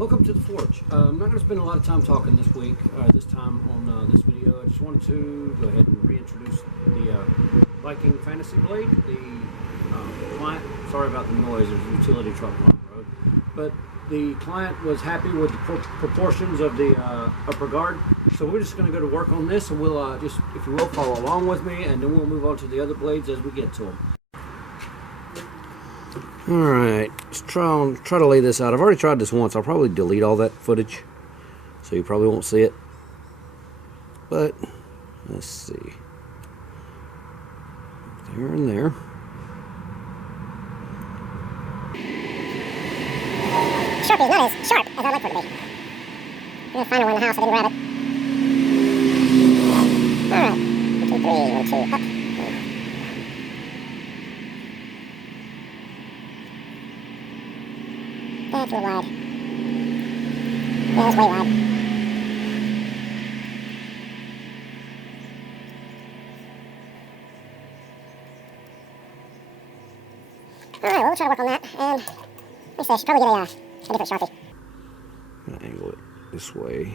Welcome to the Forge. I'm not going to spend a lot of time talking this week, this time on this video. I just wanted to go ahead and reintroduce the Viking Fantasy Blade, the client. Sorry about the noise, there's a utility truck on the road. But the client was happy with the proportions of the upper guard. So we're just going to go to work on this, and we'll just, if you will, follow along with me, and then we'll move on to the other blades as we get to them. Alright, let's try to lay this out. I've already tried this once. I'll probably delete all that footage, so you probably won't see it. But, let's see. There and there. Sharpie is not as sharp as I'd like for it to be. I'm going to find one in the house. I didn't grab it. Alright. 1, 2, 3, 1, 2, up. That's a little wide. Yeah, that's way wide. Alright, well, we'll try to work on that. And like I said, I should probably get a different Sharpie. I'm going to angle it this way.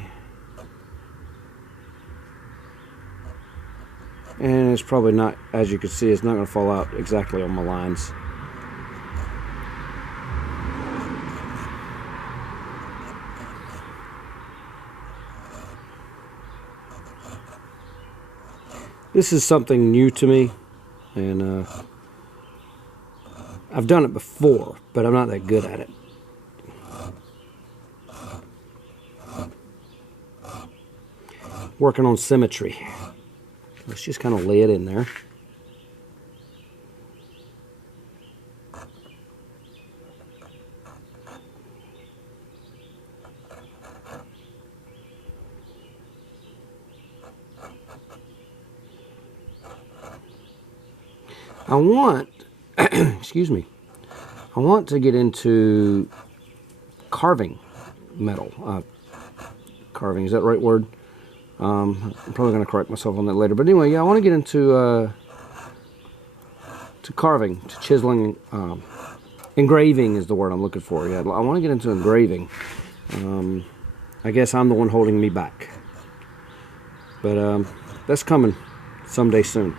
And it's probably not, as you can see, it's not going to fall out exactly on my lines. This is something new to me, and I've done it before, but I'm not that good at it. Working on symmetry. Let's just kind of lay it in there. I want, excuse me, I want to get into carving metal. Carving, is that the right word? I'm probably going to correct myself on that later. But anyway, yeah, I want to get into to carving, to chiseling. Engraving is the word I'm looking for. Yeah, I want to get into engraving. I guess I'm the one holding me back. But that's coming someday soon.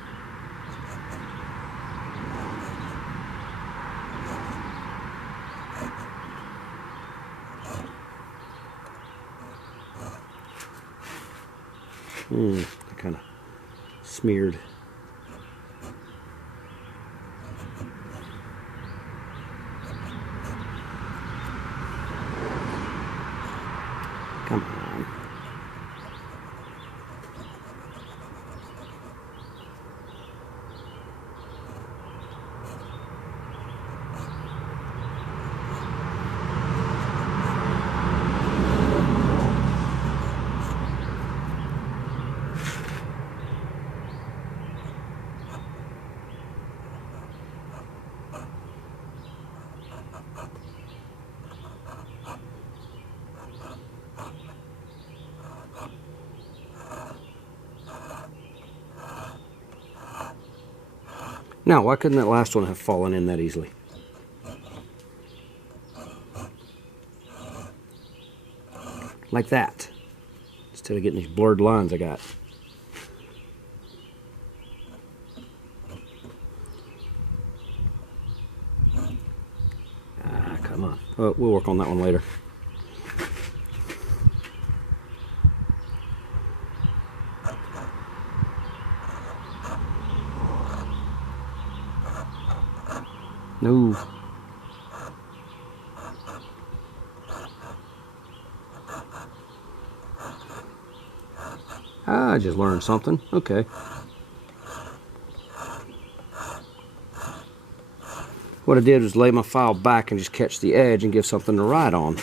Kind of smeared. Come on. Now, why couldn't that last one have fallen in that easily? Like that. Instead of getting these blurred lines I got. Ah, come on. We'll work on that one later. No. I just learned something. Okay. What I did was lay my file back and just catch the edge and give something to write on.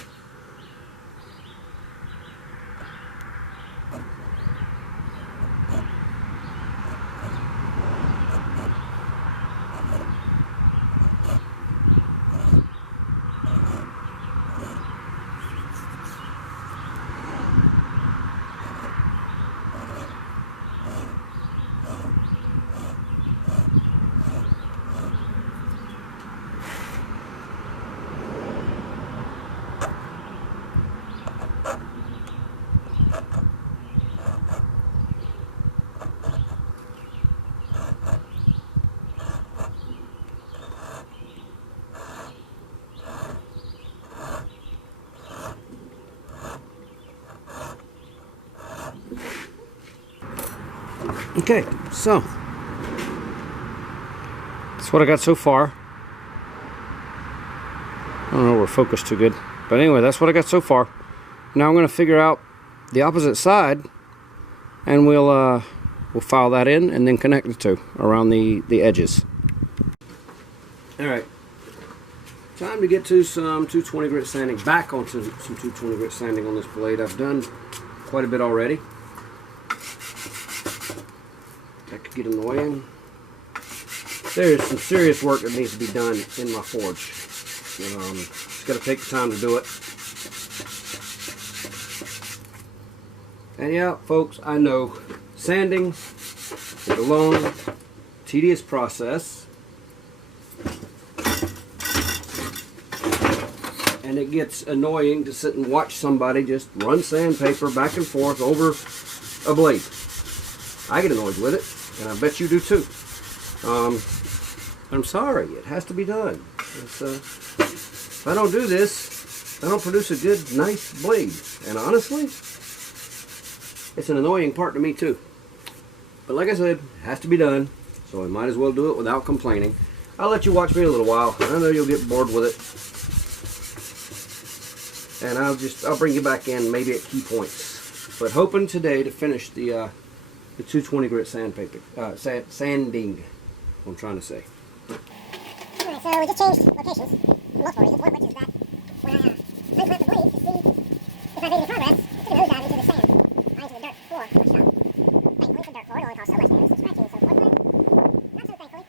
Okay, so that's what I got so far. I don't know, we're focused too good. But anyway, that's what I got so far. Now I'm going to figure out the opposite side, and we'll file that in and then connect the two around the edges. Alright, time to get to some 220 grit sanding, back onto some 220 grit sanding on this blade. I've done quite a bit already. That could get annoying. There's some serious work that needs to be done in my forge. Just got to take the time to do it. And yeah, folks, I know sanding is a long, tedious process. And it gets annoying to sit and watch somebody just run sandpaper back and forth over a blade. I get annoyed with it, and I bet you do too. I'm sorry, it has to be done. If I don't do this, I don't produce a good, nice blade. And honestly, it's an annoying part to me too. But like I said, it has to be done, so I might as well do it without complaining. I'll let you watch me a little while. I know you'll get bored with it. And I'll bring you back in maybe at key points. But hoping today to finish the 220 grit sandpaper, sanding, I'm trying to say. Alright, so we just changed locations for multiple reasons. One of which is that when I unclamp the blade to see if I've made any progress, it's going to nosedive into the sand, or into the dirt floor of my shop. Thankfully, the dirt floor, it only caused so much damage, so scratching and so forth, but not so thankfully.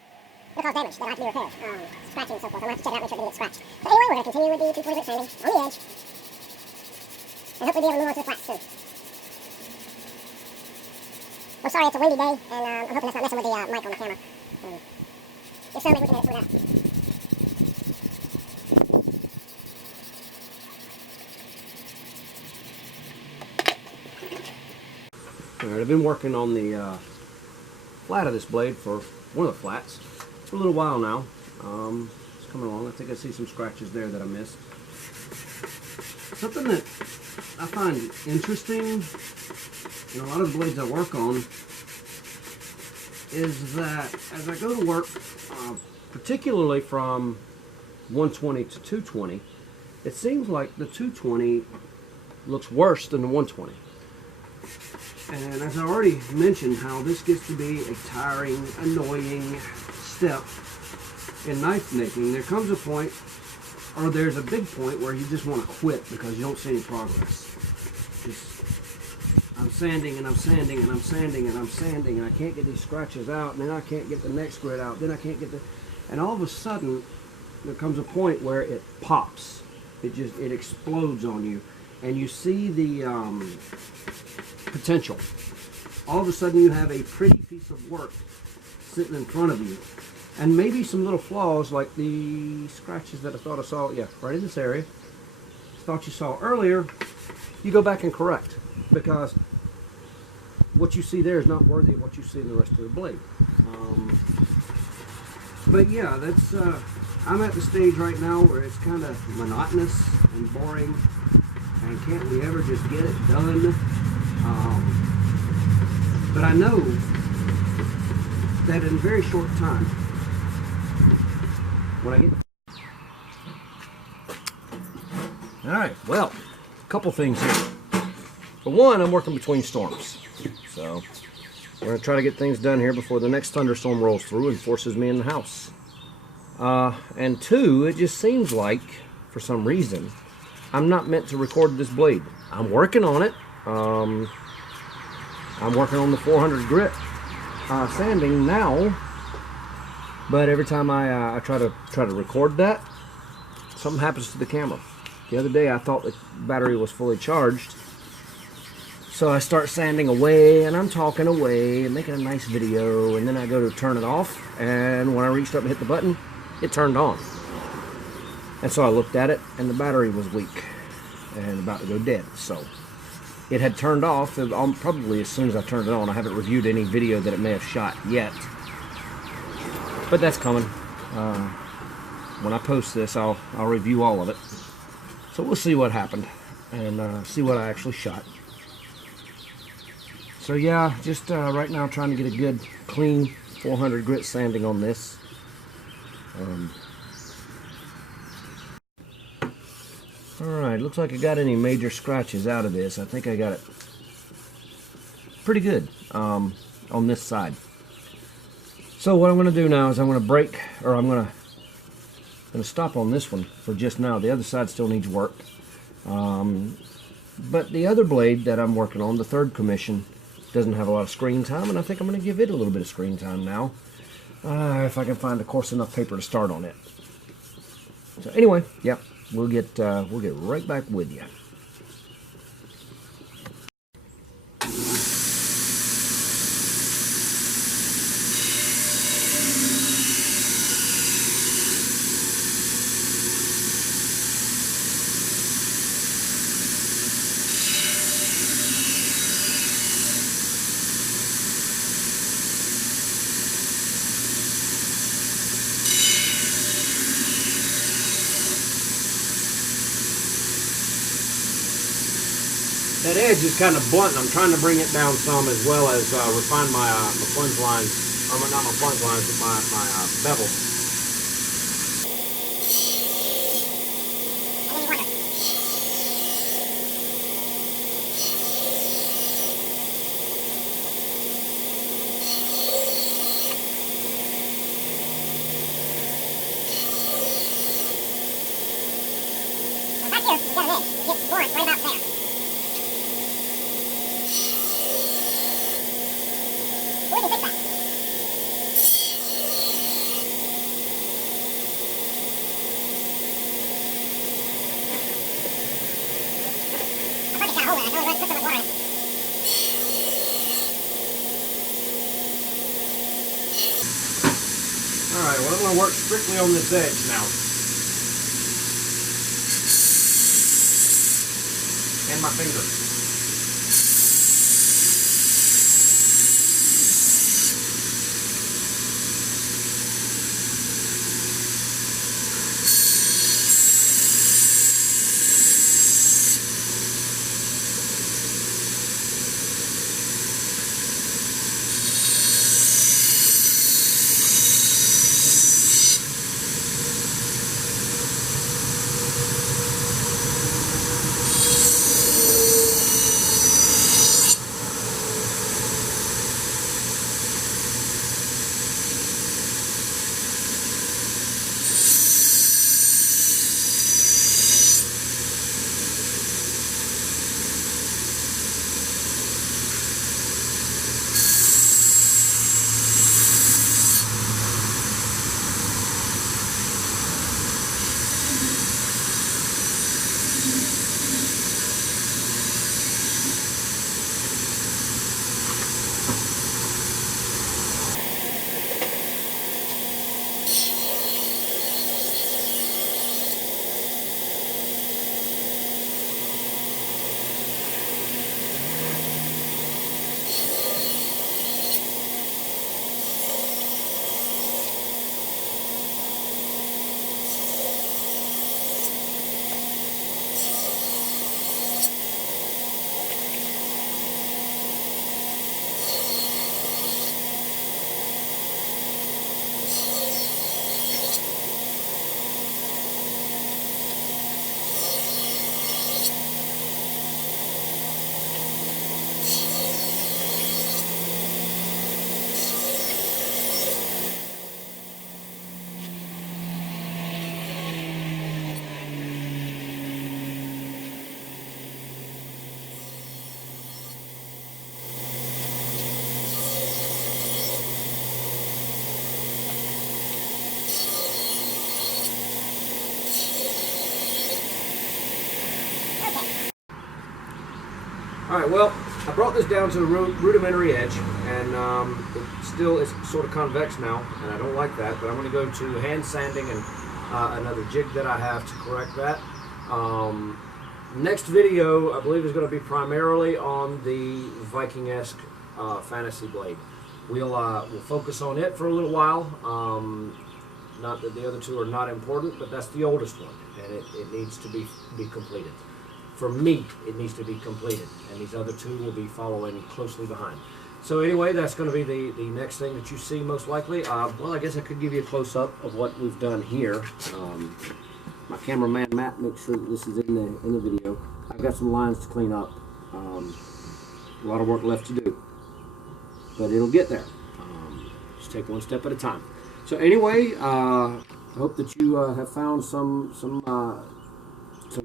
It'll cause damage that'll have to be repaired. Scratching and so forth. I'm going to have to check it out, make sure it didn't get scratched. So anyway, we're going to continue with the 220 grit sanding on the edge, and hopefully be able to move on to the flats soon. I'm sorry, it's a windy day, and I'm hoping that's not messing with the mic on the camera. If so, maybe we can edit through that. Alright, I've been working on the flat of this blade for one of the flats for a little while now. It's coming along. I think I see some scratches there that I missed. Something that I find interesting in a lot of the blades I work on is that as I go to work, particularly from 120 to 220, it seems like the 220 looks worse than the 120. And as I already mentioned, how this gets to be a tiring, annoying step in knife making, there comes a point, or there's a big point, where you just want to quit because you don't see any progress. I'm sanding and I'm sanding and I'm sanding and I'm sanding, and I can't get these scratches out, and then I can't get the next grit out, then I can't get the... And all of a sudden, there comes a point where it pops. It explodes on you, and you see the potential. All of a sudden you have a pretty piece of work sitting in front of you, and maybe some little flaws like the scratches that I thought I saw, yeah, right in this area, thought you saw earlier, you go back and correct, because what you see there is not worthy of what you see in the rest of the blade. But yeah, that's I'm at the stage right now where it's kind of monotonous and boring, and can't we ever just get it done? But I know that in a very short time, when I get... Alright, well, a couple things here. For one, I'm working between storms. So, we're going to try to get things done here before the next thunderstorm rolls through and forces me in the house. And two, it just seems like, for some reason, I'm not meant to record this blade. I'm working on it. I'm working on the 400 grit sanding now, but every time I try to record that, something happens to the camera. The other day I thought the battery was fully charged, so I start sanding away, and I'm talking away and making a nice video, and then I go to turn it off, and when I reached up and hit the button, it turned on. And so I looked at it, and the battery was weak and about to go dead. So it had turned off probably as soon as I turned it on. I haven't reviewed any video that it may have shot yet, but that's coming. When I post this, I'll review all of it. So we'll see what happened and see what I actually shot. So yeah, just right now trying to get a good clean 400 grit sanding on this. Alright, looks like I got any major scratches out of this. I think I got it pretty good on this side. So what I'm going to do now is I'm going to break, or I'm going to stop on this one for just now. The other side still needs work. But the other blade that I'm working on, the third commission, doesn't have a lot of screen time, and I think I'm going to give it a little bit of screen time now. If I can find a coarse enough paper to start on it. So anyway, yeah, we'll get right back with you. That edge is kind of blunt, and I'm trying to bring it down some as well as refine my plunge lines. Or not my plunge lines, but my bevel. Back here, we got an edge. We get bore it right about there. We can fix that. I thought you got a hole in it. I can only put so much water in it. Alright, well I'm going to work strictly on this edge now. And my finger. Alright, well, I brought this down to the rudimentary edge, and it's sort of convex now, and I don't like that, but I'm going to go to hand sanding and another jig that I have to correct that. Next video, I believe, is going to be primarily on the Viking-esque fantasy blade. We'll focus on it for a little while. Not that the other two are not important, but that's the oldest one, and it needs to be completed. for me, it needs to be completed, and these other two will be following closely behind. So anyway, that's going to be the next thing that you see most likely. Well, I guess I could give you a close-up of what we've done here. My cameraman Matt makes sure that this is in the video. I've got some lines to clean up. A lot of work left to do, but it'll get there. Just take one step at a time. So anyway, I hope that you have found some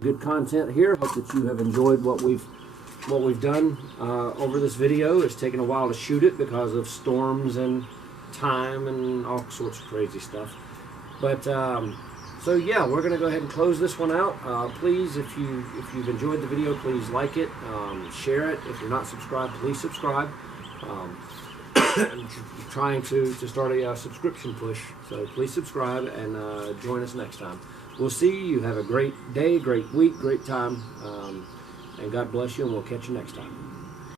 good content here. Hope that you have enjoyed what we've done over this video. It's taken a while to shoot it because of storms and time and all sorts of crazy stuff. But so yeah, we're going to go ahead and close this one out. Please, if you've enjoyed the video, please like it, share it. If you're not subscribed, please subscribe. I'm trying to start a subscription push, so please subscribe and join us next time. We'll see you. Have a great day, great week, great time, and God bless you, and we'll catch you next time.